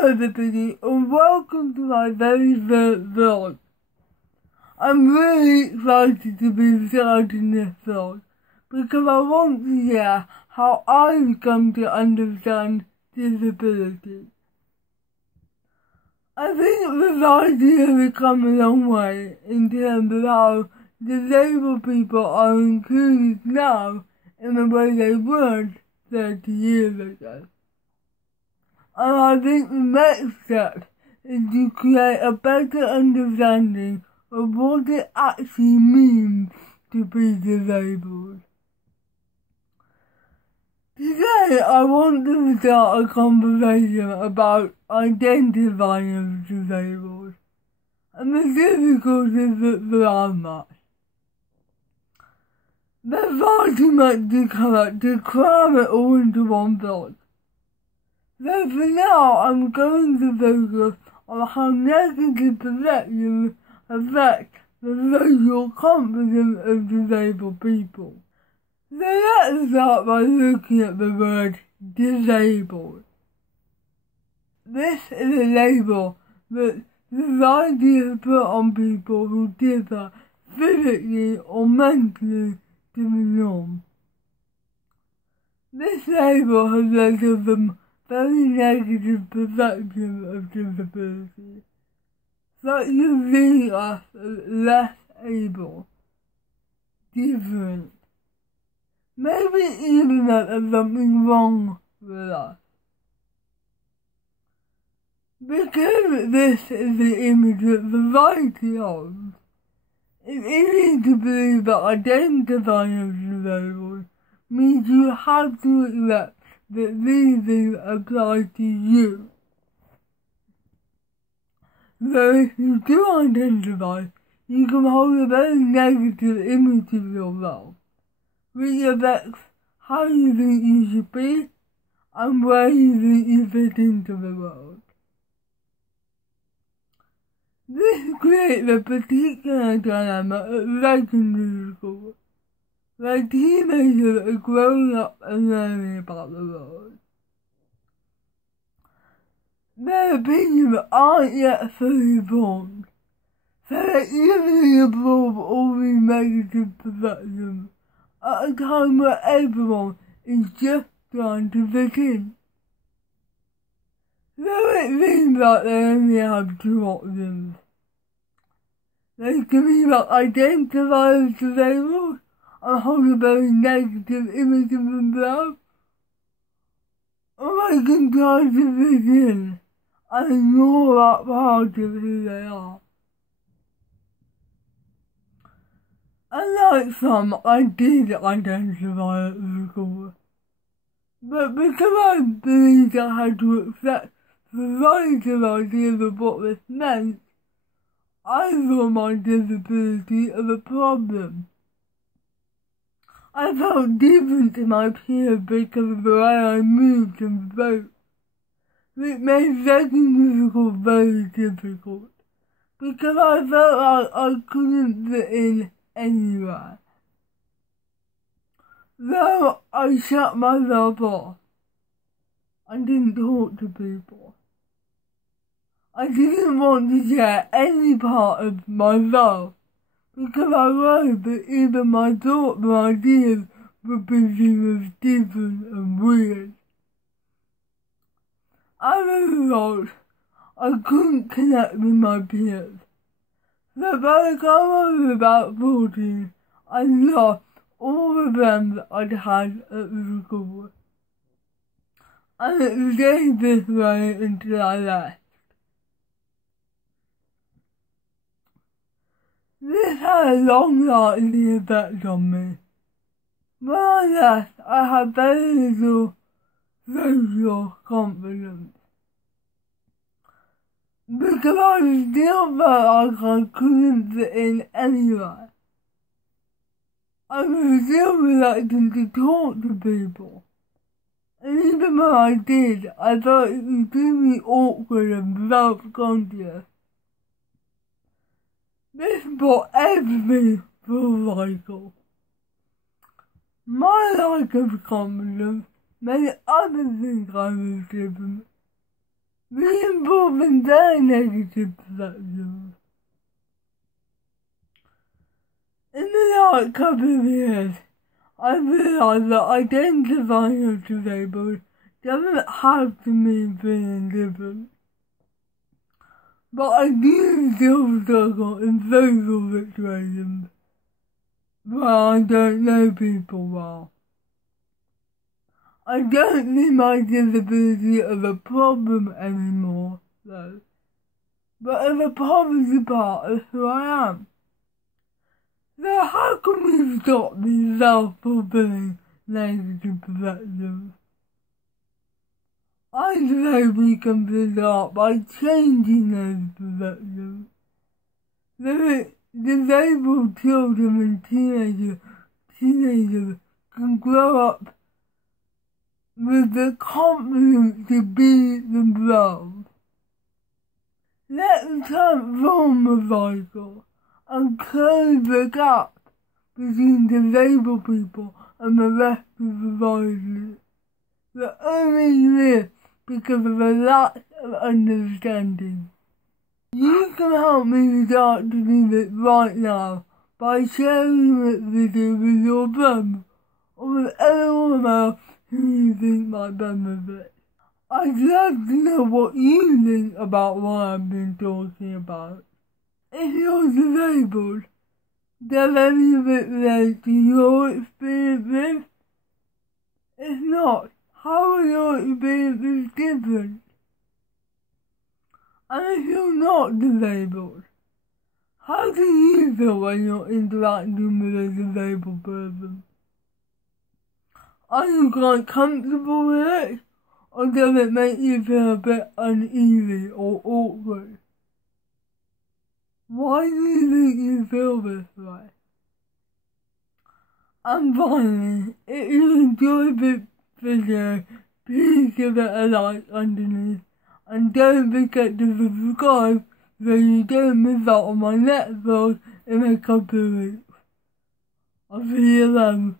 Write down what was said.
Hello everybody and welcome to my very first vlog. I'm really excited to be starting this vlog because I want to share how I've come to understand disability. I think society has come a long way in terms of how disabled people are included now in the way they weren't 30 years ago. And I think the next step is to create a better understanding of what it actually means to be disabled. Today I want to start a conversation about identifying as disabled and the difficulties that surround that. There's far too much to cram it all into one vlog. So for now, I'm going to focus on how negative perceptions affect the social confidence of disabled people. So let's start by looking at the word disabled. This is a label that society has put on people who differ physically or mentally to the norm. This label has led to some very negative perception of disability, such as seeing us as less able, different, maybe even that there's something wrong with us. Because this is the image that society holds, it's easy to believe that identifying as disabled means you have to accept that these things apply to you. So if you do identify, you can hold a very negative image of yourself, which affects how you think you should be and where you think you fit into the world. This creates a particular dilemma at secondary school, where teenagers are growing up and learning about the world. Their opinions aren't yet fully formed, so they easily absorb all these negative perceptions at a time where everyone is just trying to fit in. So it seems like they only have two options. They can either identify as disabled and hold a very negative image of themselves, or they can try to fit in and ignore that part of who they are. Unlike some, I did identify at school, but because I believed I had to accept society's ideas of what this meant, I saw my disability as a problem. I felt different to my peers because of the way I moved and spoke, which made secondary school very difficult, because I felt like I couldn't fit in anywhere. So I shut myself off and didn't talk to people. I didn't want to share any part of myself, because I worried that even my thoughts and ideas would be seen as different and weird. As a result, I couldn't connect with my peers. So by the time I was about 14, I lost all the friends I'd had at the school. And it stayed this way until I left. This had a long-lasting effect on me. When I left, I had very little social confidence, because I still felt like I couldn't fit in anywhere. I was still reluctant to talk to people, and even when I did, I felt it was really awkward and self-conscious. This brought everything full cycle. My lack of confidence made others think I was different, reinforcing their negative perceptions. In the last couple of years, I've realised that identifying as disabled doesn't have to mean feeling different. But I do still struggle in social situations where I don't know people well. I don't see my disability as a problem anymore, though, but as a positive part of who I am. So how can we stop these self-fulfilling negative perceptions? I say we can start by changing those perceptions. So disabled children and teenagers can grow up with the confidence to be themselves. Let's transform the cycle and close the gap between disabled people and the rest of society that only exists because of a lack of understanding. You can help me start to do this right now by sharing this video with your friends or with anyone else who you think might benefit. I'd love to know what you think about what I've been talking about. If you're disabled, does any of it relate to your experiences? If not, how are your experiences different? And if you're not disabled, how do you feel when you're interacting with a disabled person? Are you quite comfortable with it? Or does it make you feel a bit uneasy or awkward? Why do you think you feel this way? And finally, if you enjoyed this video, please give it a like underneath. And don't forget to subscribe so you don't miss out on my next vlog in a couple of weeks. I'll see you then.